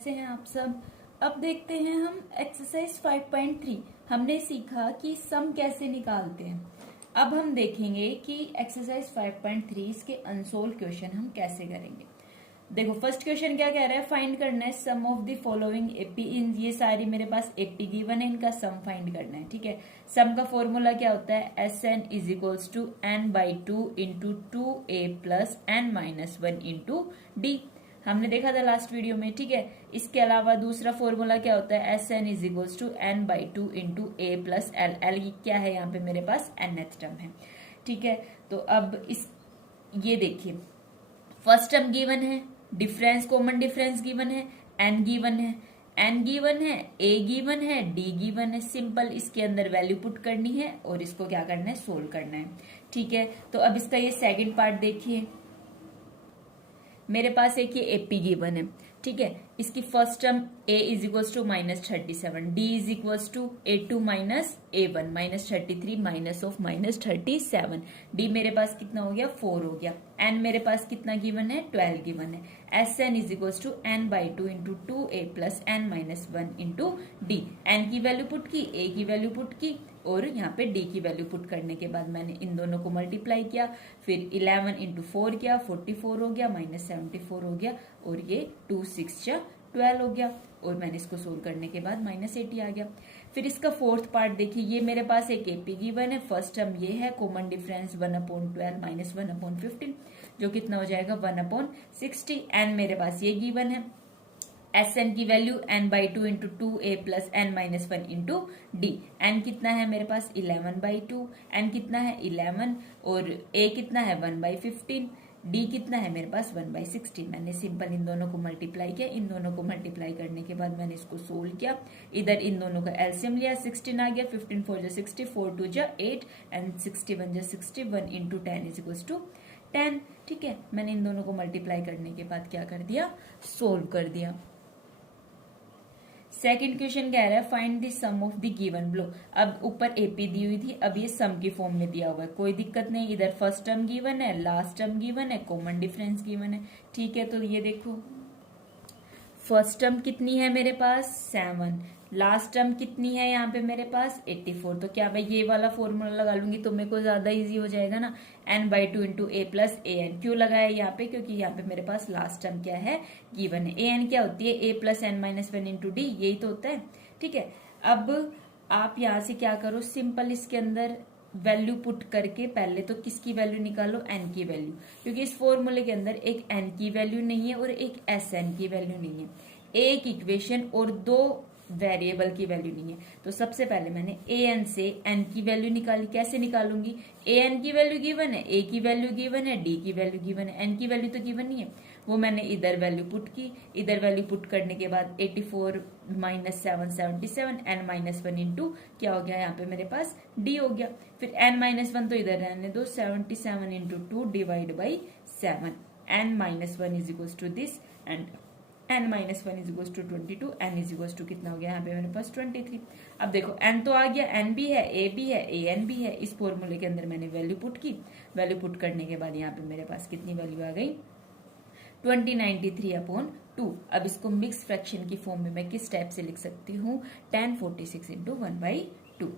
कैसे हैं आप सब। अब देखते हैं हम एक्सरसाइज 5.3। हमने सीखा कि सम कैसे निकालते हैं। अब हम देखेंगे कि एक्सरसाइज 5.3 इसके अनसोल्व क्वेश्चन हम कैसे करेंगे। देखो फर्स्ट क्वेश्चन क्या कह रहा है, फाइंड करना है some of the following AP in. ये सारी मेरे पास एपी गिवन है, इनका सम फाइंड करना है। ठीक है, सम का फॉर्मूला क्या होता है, S N is equals to N by two into 2a plus N minus 1 into D. हमने देखा था लास्ट वीडियो में। ठीक है, इसके अलावा दूसरा फॉर्मूला क्या होता है, S N is equals to N by two into A plus L. L क्या है यहाँ पे मेरे पास nth टर्म है। ठीक है, तो अब ये देखिए फर्स्ट टर्म गिवन है, डिफरेंस कॉमन डिफरेंस गिवन है, एन गिवन है, एन गिवन है, ए गिवन है, डी गिवन है। सिंपल इसके अंदर वैल्यू पुट करनी है और इसको क्या करना है, सोल्व करना है। ठीक है, तो अब इसका ये सेकंड पार्ट देखिए। मेरे पास एक ये एपी गिवन है। ठीक है, इसकी first term a is equals to -37, d is equals to a2 minus a1 -33 minus of -37। d मेरे पास कितना हो गया, 4 हो गया। n मेरे पास कितना गिवन है, 12 गिवन है। S N is equals to N by two into 2a plus N minus 1 into D. N की वैल्यू पुट की, a की वैल्यू पुट की और यहाँ पे d की वैल्यू पुट करने के बाद मैंने इन दोनों को मल्टीप्लाई किया, फिर 11 इंटू 4 किया, 44 हो गया, -74 हो गया और ये 2 6 12 हो गया। और मैंने इसको सोल्व करने के बाद -80 आ गया। फिर इसका फोर्थ पार्ट देखिए, ये मेरे पास एक एपी गिवन है। फर्स्ट टर्म ये है, कॉमन डिफरेंस 1/12 माइनस 1/15 जो कितना हो जाएगा 1/60। एन मेरे पास ये गिवन है, एस एन की value N by two into 2a plus N minus 1 into D. N कितना है मेरे पास 11/2, एन कितना है 11 और a कितना है 1/15, डी कितना है मेरे पास 1/16। मैंने सिंपल इन दोनों को मल्टीप्लाई किया, इन दोनों को मल्टीप्लाई करने के बाद मैंने इसको सोल्व किया। इधर इन दोनों का एलसीएम लिया, 16 आ गया, 15 4 जा 60, 4 2 जा 8 एंड 61 जा 61 इंटू 10 इज इक्वल्स टू 10। ठीक है, मैंने इन दोनों को मल्टीप्लाई करने के बाद क्या कर दिया, सोल्व कर दिया। सेकंड क्वेश्चन कह रहा है find the sum of the given below. अब ऊपर एपी दी हुई थी, अब ये सम की फॉर्म में दिया हुआ है, कोई दिक्कत नहीं। इधर फर्स्ट टर्म गिवन है, लास्ट टर्म गिवन है, कॉमन डिफरेंस गिवन है। ठीक है, तो ये देखो फर्स्ट टर्म कितनी है मेरे पास 7, लास्ट टर्म कितनी है यहाँ पे मेरे पास 84। तो क्या मैं ये वाला फॉर्मूला लगा लूंगी तो मेरे को ज्यादा इजी हो जाएगा ना, n by two into A plus A N. क्यों लगाया यहाँ पे, क्योंकि यहाँ पे मेरे पास लास्ट टर्म क्या है, गिवन है। ए एन क्या होती है, a plus N minus 1 into D, यही तो होता है। ठीक है, अब आप यहाँ से क्या करो, सिंपल इसके अंदर वैल्यू पुट करके पहले तो किसकी वैल्यू निकालो, n की वैल्यू, क्योंकि इस फॉर्मूले के अंदर एक n की वैल्यू नहीं है और एक Sn की वैल्यू नहीं है। एक इक्वेशन और दो वेरिएबल की वैल्यू नहीं है। तो सबसे पहले मैंने an से n की वैल्यू निकाली। कैसे निकालूंगी, an की वैल्यू गिवन है, a की वैल्यू गिवन है, d की वैल्यू गिवन है, n की वैल्यू तो गिवन नहीं है, वो मैंने इधर वैल्यू पुट की। इधर वैल्यू पुट करने के बाद 84 माइनस 7 77 n माइनस 1 इंटू क्या हो गया यहाँ पे मेरे पास d हो गया। फिर n माइनस 1 तो इधर रहने दो, 77 into 2 divide by 7, n minus 1 is equal to this and n minus 1 is equal to 22, n is equal to कितना हो गया यहाँ पे मेरे पास 23। अब देखो n तो आ गया, n भी है, a भी है, an भी है। इस फॉर्मूले के अंदर मैंने वैल्यू पुट की, वैल्यू पुट करने के बाद यहाँ पे मेरे पास कितनी वैल्यू आ गई 2093/2। अब इसको मिक्स फ्रैक्शन की फॉर्म में मैं किस टाइप से लिख सकती हूँ, 1046 इंटू 1/2।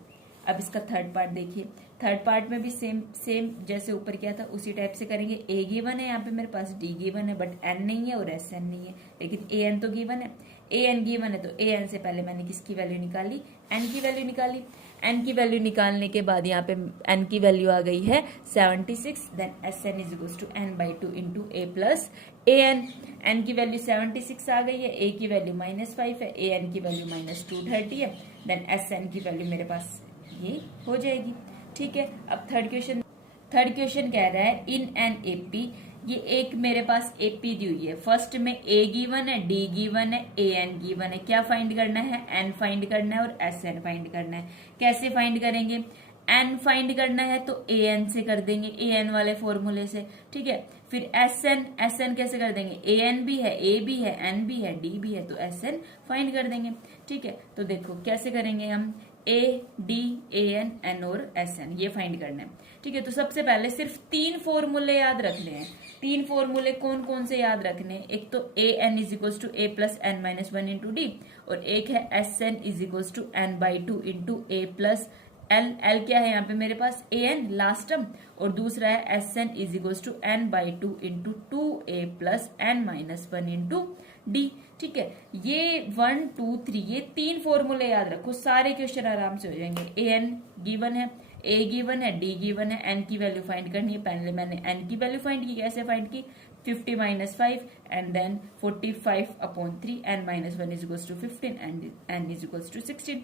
अब इसका थर्ड पार्ट देखिए, थर्ड पार्ट में भी सेम जैसे ऊपर किया था उसी टाइप से करेंगे। a गिवन है यहाँ पे मेरे पास, d गिवन है बट n नहीं है और sn नहीं है, लेकिन an तो गिवन है। an गिवन है तो an से पहले मैंने किसकी वैल्यू निकाली, n की वैल्यू निकाली। n की वैल्यू निकालने के बाद यहाँ पे n की वैल्यू आ गई है 76। Then sn is equal to n by two into a plus an। n की वैल्यू 76 आ गई है, a की वैल्यू -5 है, an की वैल्यू -230 है। देन sn की वैल्यू मेरे पास ये हो जाएगी। ठीक है, अब थर्ड क्वेश्चन कह रहा है इन एन एपी। ये एक मेरे पास एपी दी हुई है, फर्स्ट में a गिवन है, d गिवन है, an गिवन है। क्या फाइंड करना है, n फाइंड करना है और sn फाइंड करना है। कैसे फाइंड करेंगे, n फाइंड करना है तो an से कर देंगे, an वाले फॉर्मूले से। ठीक है, फिर sn कैसे कर देंगे, an भी है, a भी है, n भी है, d भी है, तो sn फाइंड कर देंगे। ठीक है, तो देखो कैसे करेंगे हम, A D A N N और एस एन, ये फाइंड करना है। ठीक है, तो सबसे पहले सिर्फ 3 फॉर्मूले याद रखने हैं। 3 फॉर्मूले कौन कौन से याद रखने हैं? एक तो a n is equal to a plus N minus 1 into d, और एक है S N is equal to N by 2 into A plus L. L क्या है यहाँ पे मेरे पास? ए एन लास्ट टर्म, और दूसरा है S N is equal to N by 2 into 2a plus N minus 1 into d. ठीक है, ये 1 2 3 ये 3 फॉर्मूले याद रखो, सारे क्वेश्चन आराम से हो जाएंगे। ए एन गिवन है, ए गिवन है, डी गिवन है, एन की वैल्यू फाइंड करनी है। पहले मैंने एन की वैल्यू फाइंड की, कैसे फाइंड की? 50 minus 5 and then 45 upon 3, N minus 1 is equal to 15 and N is equal to 16।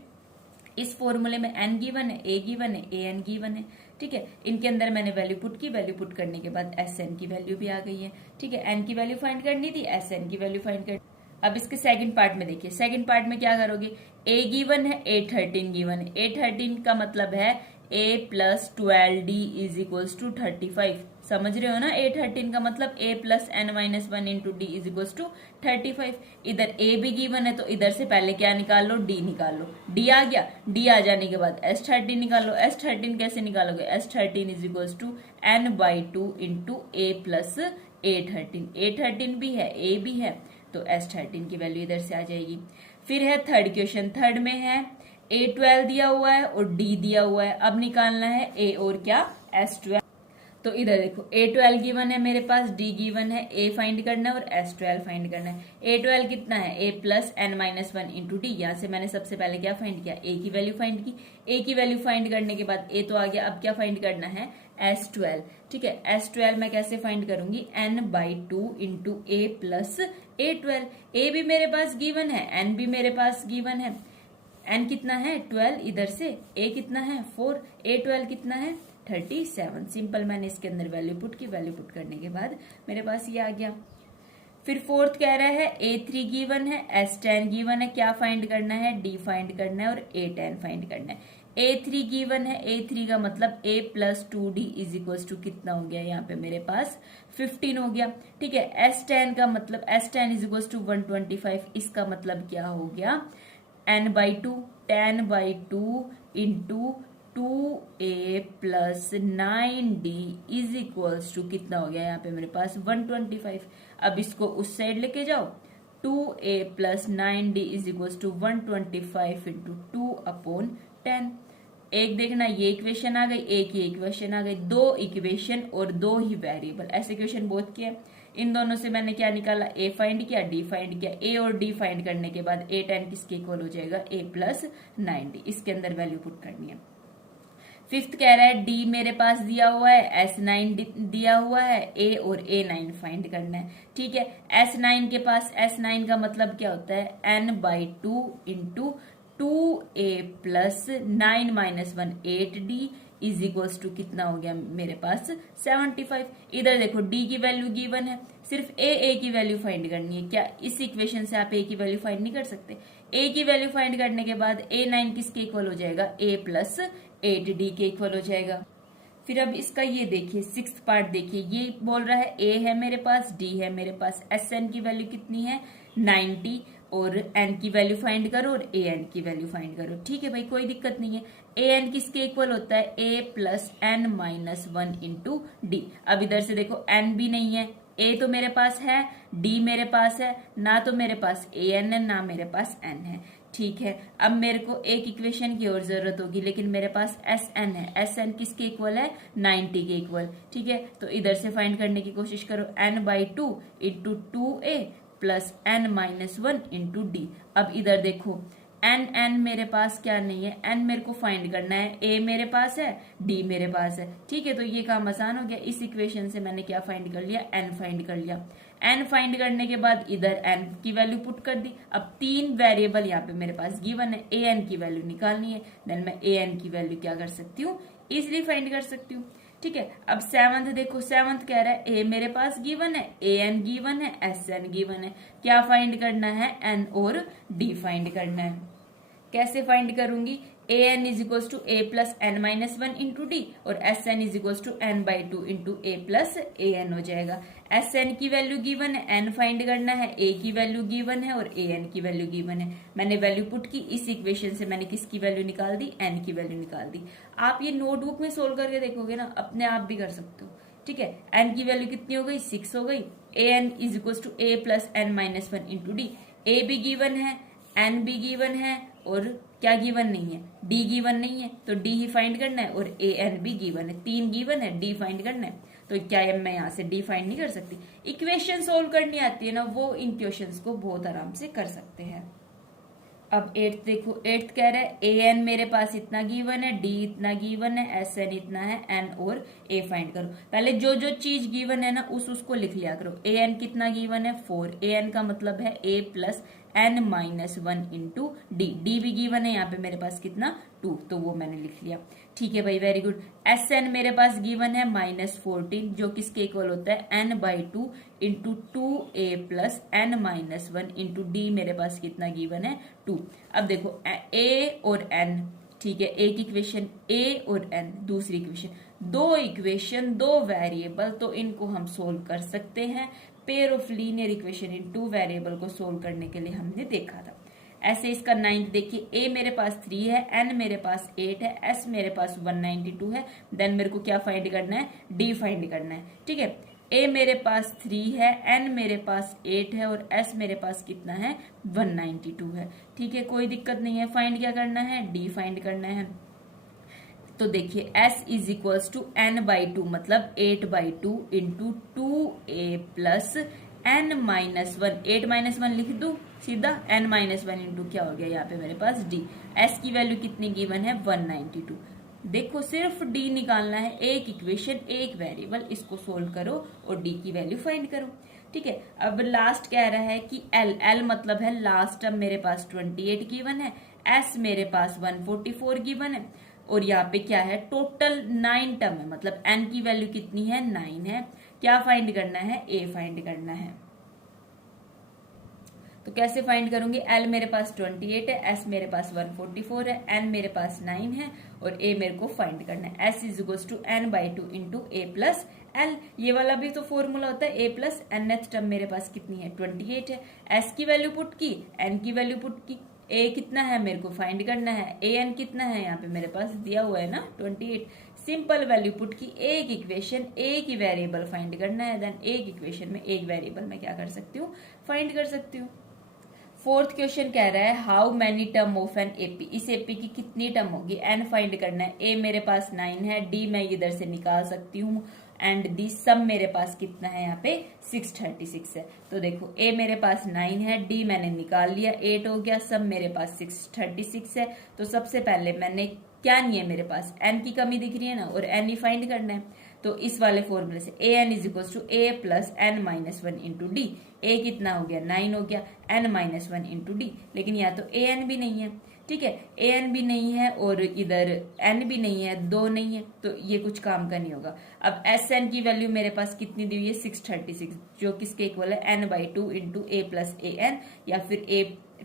इस फॉर्मूले में एन गिवन है, ए गिवन है, ए एन गिवन है। ठीक है, इनके अंदर मैंने वैल्यू पुट की, वैल्यू पुट करने के बाद एस एन की वैल्यू भी आ गई है। ठीक है, एन की वैल्यू फाइंड करनी थी, एस एन की वैल्यू फाइंड करनी। अब इसके सेकंड पार्ट में देखिए, सेकंड पार्ट में क्या करोगे? ए गिवन है, ए 13 गिवन है। ए 13 का मतलब है a plus 12d is equals to 35। समझ रहे हो ना? ए 13 का मतलब a plus N minus 1 into d is equals to 35। इधर ए भी गिवन है, तो इधर से पहले क्या निकाल लो? डी निकाल लो। डी आ गया, डी आ जाने के बाद एस 13 निकालो। एस 13 कैसे निकालोगे? S 13 is equals to N by 2 into A plus a 13। A 13 भी है, ए भी है, तो एस 13 की वैल्यू इधर से आ जाएगी। फिर है थर्ड क्वेश्चन, थर्ड में है ए 12 दिया हुआ है और डी दिया हुआ है। अब निकालना है ए और क्या? एस 12। तो इधर देखो, ए 12 गिवन है मेरे पास, डी गिवन है, ए फाइंड करना है और एस 12 फाइंड करना है। ए 12 कितना है? A plus N minus 1 into d. यहाँ से मैंने सबसे पहले क्या फाइंड किया? ए की वैल्यू फाइंड की। ए की वैल्यू फाइंड करने के बाद ए तो आ गया, अब क्या फाइंड करना है? एस 12। ठीक है, एस 12 मैं कैसे फाइंड करूंगी? N by 2 into A plus a 12। A भी मेरे पास गिवन है, एन भी मेरे पास गिवन है। एन कितना है? 12 इधर से, ए कितना है? 4, ए 12 कितना है? 37। सिंपल, मैंने इसके अंदर वैल्यू पुट की, वैल्यू पुट करने के बाद मेरे पास ये आ गया। फिर फोर्थ कह रहा है ए 3 गिवन है, एस 10 गिवन है, क्या फाइंड करना है? डी फाइंड करना है और ए 10 फाइंड करना है। ए 3 गिवन है, ए 3 का मतलब a plus 2d is equal to कितना हो गया? यहाँ पे मेरे पास 15 हो गया। ठीक है, एस 10 का मतलब एस 10 इज इक्वल टू 125। इसका मतलब क्या हो गया? N by 2, 10 by 2 into 2a plus 9d is equals to कितना हो गया? यहाँ पे मेरे पास 125। अब इसको उस साइड लेके जाओ, 2a plus 9d is equals to 125 into 2 upon 10। एक देखना, ये इक्वेशन आ गई, एक ये इक्वेशन आ गई, 2 इक्वेशन और 2 ही वेरिएबल। ऐसे क्वेश्चन बहुत किया। इन दोनों से मैंने क्या निकाला? ए फाइंड किया, डी फाइंड किया। ए और डी फाइंड करने के बाद ए 10 किसके इक्वल हो जाएगा? A plus 9d। इसके अंदर वैल्यू पुट करनी है। फिफ्थ कह रहा है डी मेरे पास दिया हुआ है, एस 9 दिया हुआ है, ए और ए 9 फाइंड करना है। ठीक है, एस 9 के पास, एस 9 का मतलब क्या होता है? N by 2 into 2a plus 9 minus 1 8d is equals to कितना हो गया मेरे पास? 75। इधर देखो, डी की वैल्यू गिवन है, सिर्फ ए की वैल्यू फाइंड करनी है। क्या इस इक्वेशन से आप ए की वैल्यू फाइंड नहीं कर सकते? ए की वैल्यू फाइंड करने के बाद ए 9 किसके इक्वल हो जाएगा? ए प्लस 8d के इक्वल हो जाएगा। फिर अब इसका ये देखिए, सिक्स्थ पार्ट देखिए, ये बोल रहा है ए है मेरे पास, डी है मेरे पास, एस एन की वैल्यू कितनी है? 90, और एन की वैल्यू फाइंड करो और ए एन की वैल्यू फाइंड करो। ठीक है भाई, कोई दिक्कत नहीं है। ए एन किसके इक्वल होता है? A plus N minus 1 into d. अब इधर से देखो, एन भी नहीं है, ए तो मेरे पास है, डी मेरे पास है, ना तो मेरे पास ए एन है, ना मेरे पास एन है। ठीक है, अब मेरे को एक इक्वेशन की और जरूरत होगी, लेकिन मेरे पास एस एन है। एस एन किसके इक्वल है? 90 के इक्वल। ठीक है, तो इधर से फाइंड करने की कोशिश करो, n by 2 into 2a plus N minus 1 into d. अब इधर देखो, एन मेरे पास क्या नहीं है? एन मेरे को फाइंड करना है, ए मेरे पास है, डी मेरे पास है। ठीक है, तो ये काम आसान हो गया। इस इक्वेशन से मैंने क्या फाइंड कर लिया? एन फाइंड कर लिया। एन फाइंड करने के बाद इधर एन की वैल्यू पुट कर दी। अब 3 वेरिएबल यहाँ पे मेरे पास गिवन है, ए एन की वैल्यू निकालनी है। देन मैं ए एन की वैल्यू क्या कर सकती हूँ? इजिली फाइंड कर सकती हूँ। ठीक है, अब सेवंथ देखो, सेवंथ कह रहा है ए मेरे पास गिवन है, ए एन गिवन है, एस एन गिवन है। क्या फाइंड करना है? एन और डी फाइंड करना है। कैसे फाइंड करूंगी? A n is equal to a plus N minus one into d और S N is equal to N by two into A plus A n हो जाएगा। एस एन की value given है, n find करना है, a की value given है और ए एन की वैल्यू गिवन है। मैंने वैल्यू पुट की, इस इक्वेशन से मैंने किसकी वैल्यू निकाल दी, एन की वैल्यू निकाल दी। आप ये नोटबुक में सोल्व करके देखोगे ना, अपने आप भी कर सकते हो। ठीक है, एन की वैल्यू कितनी हो गई, 6 हो गई। A n is equal to a plus N minus one into d. A भी गिवन है, एन भी गिवन है और क्या गिवन नहीं है, डी गिवन नहीं है, तो डी ही फाइंड करना है और ए एन भी गिवन है, 3 गिवन है, डी फाइंड करना है। तो क्या मैं यहाँ से डी फाइंड नहीं कर सकती? इक्वेशन सोल्व करनी आती है ना, वो इन क्वेश्चंस को बहुत आराम से कर सकते हैं। अब 8th देखो, 8th कह रहा है ए एन मेरे पास इतना गिवन है, डी इतना गिवन है, एस एन इतना है, एन और ए फाइंड करो। पहले जो जो चीज गिवन है ना उसको लिख लिया करो। ए एन कितना गिवन है, 4। ए एन का मतलब है a plus N minus one into d. D भी गिवन है यहाँ पे मेरे पास कितना, 2, तो वो मैंने लिख लिया। ठीक है भाई, वेरी गुड। एस एन मेरे पास गिवन है -14 जो किसके इक्वल होता है, n by two into 2a plus N minus one into d मेरे पास कितना गिवन है, 2। अब देखो ए और एन, ठीक है, एक इक्वेशन ए और एन, दूसरी इक्वेशन, दो इक्वेशन दो वेरिएबल, तो इनको हम सोल्व कर सकते हैं। Pair of linear equation in 2 variable को सोल्व करने के लिए हमने देखा था। ऐसे इसका 9th देखिए, ए मेरे पास 3 है, एन मेरे पास 8 है, एस मेरे पास 192 है। देन मेरे को क्या फाइंड करना है, डी फाइंड करना है। ठीक है, ए मेरे पास 3 है, एन मेरे पास 8 है और एस मेरे पास कितना है, 192 है। ठीक है, कोई दिक्कत नहीं है। फाइंड क्या करना है, डी फाइंड करना है। तो देखिए s is equals to N by two, मतलब 8 by two into 2a plus N minus one. 8 minus one लिख दू सीधा, n माइनस वन इंटू क्या हो गया यहाँ पे मेरे पास d। s की वैल्यू कितनी गिवन है, 192। देखो सिर्फ d निकालना है, एक इक्वेशन एक वेरिएबल, इसको सोल्व करो और d की वैल्यू फाइंड करो। ठीक है, अब लास्ट कह रहा है कि l मतलब है लास्ट टर्म मेरे पास 28 गिवन है, s मेरे पास 144 गिवन है और यहाँ पे क्या है, टोटल 9 टर्म है, मतलब n की वैल्यू कितनी है, 9 है। क्या फाइंड करना है, a फाइंड करना है। तो कैसे फाइंड करूंगी, l मेरे पास 28 है, s मेरे पास 144 है, n मेरे पास 9 है और a मेरे को फाइंड करना है। s is equal to N by two into A plus l, ये वाला भी तो फॉर्मूला होता है, a प्लस nth टर्म मेरे पास कितनी है, 28 है। s की वैल्यू पुट की, n की वैल्यू पुट की, a कितना है मेरे को फाइंड करना है, a n कितना है यहाँ पे मेरे पास दिया हुआ है ना 28। सिंपल वैल्यू पुट की, एक इक्वेशन एक ही वेरिएबल फाइंड करना है। देन एक इक्वेशन में एक वेरिएबल में क्या कर सकती हूँ, फाइंड कर सकती हूँ। 4th क्वेश्चन कह रहा है how many term of an AP, इस एपी की कितनी टर्म होगी, n फाइंड करना है। a मेरे पास 9 है, d मैं इधर से निकाल सकती हूँ एंड दी सम मेरे पास कितना है यहाँ पे 636 है। तो देखो a मेरे पास 9 है, d मैंने निकाल लिया 8 हो गया, सम मेरे पास 636 है। तो सबसे पहले मैंने क्या नहीं है मेरे पास, n की कमी दिख रही है ना और n ही फाइंड करना है। तो इस वाले फॉर्मूले से a n is equal to a plus N minus one into d. A कितना हो गया, 9 हो गया, n minus one into d. लेकिन यहाँ तो ए एन भी नहीं है, ठीक है, ए एन भी नहीं है और इधर एन भी नहीं है, 2 नहीं है, तो ये कुछ काम का नहीं होगा। अब एस एन की वैल्यू मेरे पास कितनी दी हुई है, 636, जो किसके इक्वल है, n by two into A plus A n या फिर a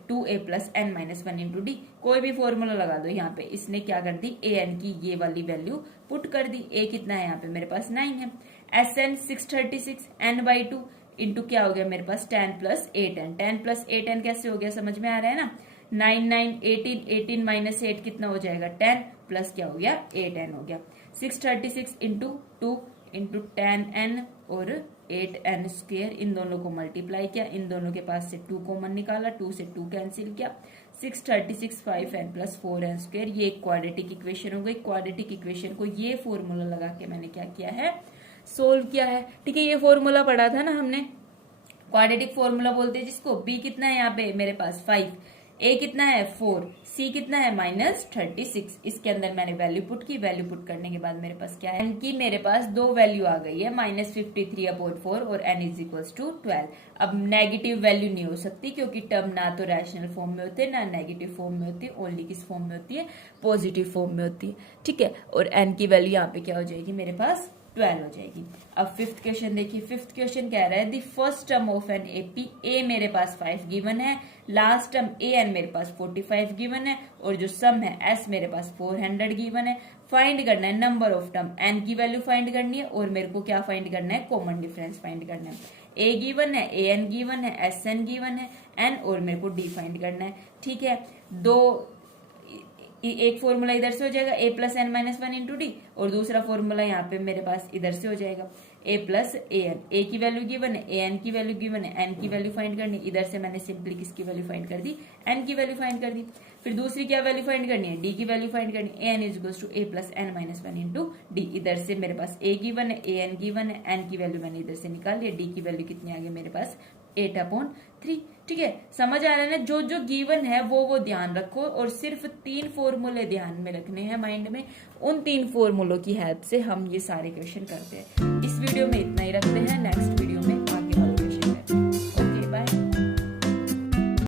2a plus N minus one into d. कोई भी फॉर्मूला लगा दो यहाँ पे। इसने क्या कर दी, ए एन की ये वाली वैल्यू पुट कर दी। ए कितना है यहाँ पे मेरे पास 9 है, S n 636, n by two into क्या हो गया मेरे पास 10 प्लस 8n। 10 प्लस 8n कैसे हो गया, समझ में आ रहा है ना, 9 9 18, 18 माइनस 8 कितना हो जाएगा 10 प्लस क्या हो गया 8n हो गया। 636 इंटू 2 इंटू 10n और 8n स्क्वायर, इन दोनों को मल्टीप्लाई किया, इन दोनों के पास से 2 कॉमन निकाला, 2 से 2 कैंसिल किया, 636 5n प्लस 4n स्क्वायर, ये एक क्वाड्रेटिक इक्वेशन हो गई। क्वाड्रेटिक इक्वेशन को ये फॉर्मूला लगा के मैंने क्या किया है, सोल्व किया है। ठीक है, ये फॉर्मूला पढ़ा था ना हमने, क्वाड्रेटिक फॉर्मूला बोलते हैं जिसको। b कितना है यहाँ पे मेरे पास 5, a कितना है 4, c कितना है -36। इसके अंदर मैंने वैल्यू पुट की, वैल्यू पुट करने के बाद मेरे पास क्या है, n की मेरे पास 2 वैल्यू आ गई है, -53/4 और n इज इक्वल्स टू 12। अब नेगेटिव वैल्यू नहीं हो सकती क्योंकि टर्म ना तो रैशनल फॉर्म में होते हैं ना नेगेटिव फॉर्म में होती है, ओनली किस फॉर्म में होती है, पॉजिटिव फॉर्म में होती है। ठीक है, और n की वैल्यू यहाँ पे क्या हो जाएगी मेरे पास 12 हो जाएगी। अब फिफ्थ क्वेश्चन देखिए, फिफ्थ क्वेश्चन कह रहा है the first term of an AP, a मेरे पास 5 गिवन है, लास्ट टर्म ए एन मेरे पास 45 गिवन है, और जो सम है एस मेरे पास 400 गिवन है। फाइंड करना है नंबर ऑफ टर्म, एन की वैल्यू फाइंड करनी है, और मेरे को क्या फाइंड करना है, कॉमन डिफरेंस फाइंड करना है। ए गिवन है, ए एन गिवन है, एस एन गिवन है, एन, और मेरे को डी फाइंड करना है। ठीक है, एक फॉर्मूला इधर से हो जाएगा a plus N minus one into d, और दूसरा फॉर्मूला यहाँ पे मेरे पास इधर से हो जाएगा ए प्लस ए एन। ए की वैल्यू गिवन है, ए एन की वैल्यू गिवन है, एन की वैल्यू फाइंड करनी, इधर से मैंने सिंपली किसकी वैल्यू फाइंड कर दी, एन की वैल्यू फाइंड कर दी। फिर दूसरी क्या वैल्यू फाइंड करनी है, डी की वैल्यू फाइंड करनी, a n is equals to a plus N minus one into d. इधर से मेरे पास ए गिवन है, ए एन गिवन है, एन की वैल्यू मैंने इधर से निकाल लिया, डी की वैल्यू कितनी आ गई मेरे पास 8/3। ठीक है, समझ आ रहा है ना, जो जो गिवन है वो ध्यान रखो, और सिर्फ 3 फॉर्मूले ध्यान में रखने हैं माइंड में। उन 3 फॉर्मूलों की हेल्प से हम ये सारे क्वेश्चन करते हैं। इस वीडियो में इतना ही रखते हैं, नेक्स्ट वीडियो